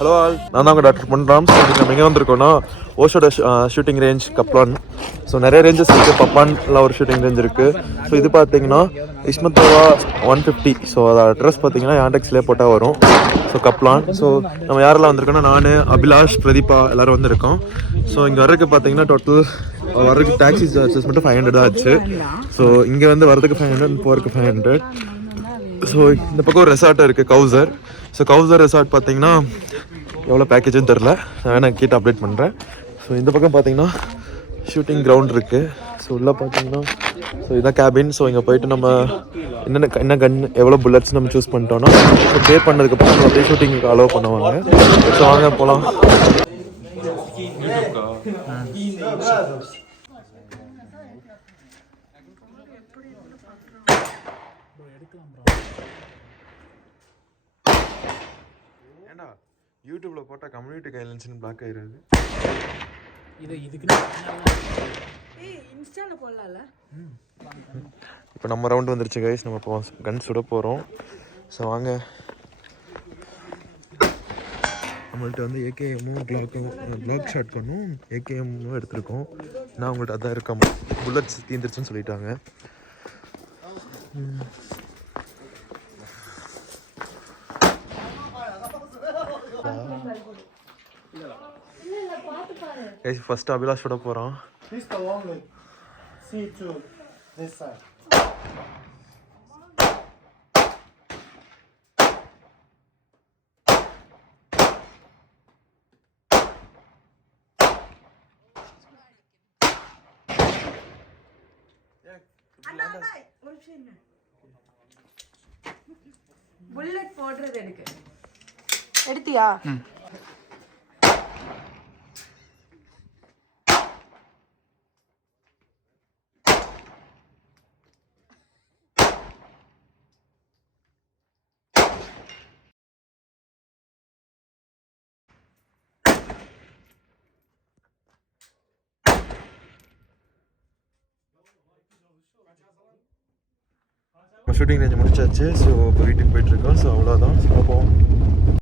Hello all, நான் தான் உங்கள் டாக்டர் பண்ணுறோம். ஸோ இன்றைக்கி நம்ம எங்கே வந்திருக்கோன்னா ஓஷோட ஷூட்டிங் ரேஞ்ச் கப்லான். ஸோ நிறைய ரேஞ்சஸ் இருக்குது. பப்பான்ல ஒரு ஷூட்டிங் ரேஞ்ச் இருக்குது. ஸோ இது பார்த்தீங்கன்னா இஸ்மத்தோவா 150. ஸோ அதை அட்ரஸ் பார்த்தீங்கன்னா யாண்டெக்ஸ்லேயே போட்டால் வரும். So Kaplan. ஸோ நம்ம யாரெல்லாம் வந்திருக்கோன்னா நான், அபிலாஷ், பிரதீபா எல்லோரும் வந்திருக்கோம். ஸோ இங்கே வர்றதுக்கு பார்த்தீங்கன்னா டோட்டல் வர்றதுக்கு டாக்ஸி சார்ஜஸ் மட்டும் 500 தான் ஆச்சு. ஸோ இங்கே வந்து வரதுக்கு 500, போகிறதுக்கு 500. ஸோ இந்த பக்கம் ஒரு ரெசார்ட் இருக்குது, கௌசர். ஸோ கௌசர் ரெசார்ட் பார்த்தீங்கன்னா எவ்வளோ பேக்கேஜுன்னு தெரில, நான் வேணா கேட்டு அப்டேட் பண்ணுறேன். ஸோ இந்த பக்கம் பார்த்தீங்கன்னா ஷூட்டிங் கிரவுண்ட் இருக்குது. ஸோ உள்ளே பார்த்தீங்கன்னா ஸோ இதான் கேபின். ஸோ இங்கே போயிட்டு நம்ம என்ன கன் எவ்வளோ புல்லட்ஸ் நம்ம சூஸ் பண்ணிட்டோன்னா ஸோ பே பண்ணதுக்கப்புறம் நம்ம அப்படியே ஷூட்டிங்க்கு அலோவ் பண்ணுவாங்க. ஸோ வாங்க போகலாம். ஏண்டா யூடியூப்ல போட்டால் கம்யூனிட்டி கைட்லைன்ஸ்னு பிளாக் ஆயிடுது. இப்போ நம்ம ரவுண்ட் வந்துருச்சு கைஸ். நம்ம இப்போ கன் சுட போகிறோம். ஸோ வாங்க. நம்மள்ட்ட வந்து ஏகேஎம்மும் க்ளாக் ஷாட் பண்ணும், ஏகேஎம்மும் எடுத்திருக்கோம். நான் அவங்கள்ட்ட அதான் இருக்கோம், புல்லட்ஸ் தீந்துருச்சுன்னு சொல்லிட்டாங்க. ஃபர்ஸ்ட் அபிலாஷ் விட போகிறான். புல்லட் போடுறது எடுக்கு எடுத்தியா? ஷூட்டிங் ரேஞ்ச் முடிச்சாச்சு. ஸோ இப்போ வீட்டுக்கு போயிட்டுருக்கோம். ஸோ அவ்வளோதான். ஸோ அப்போ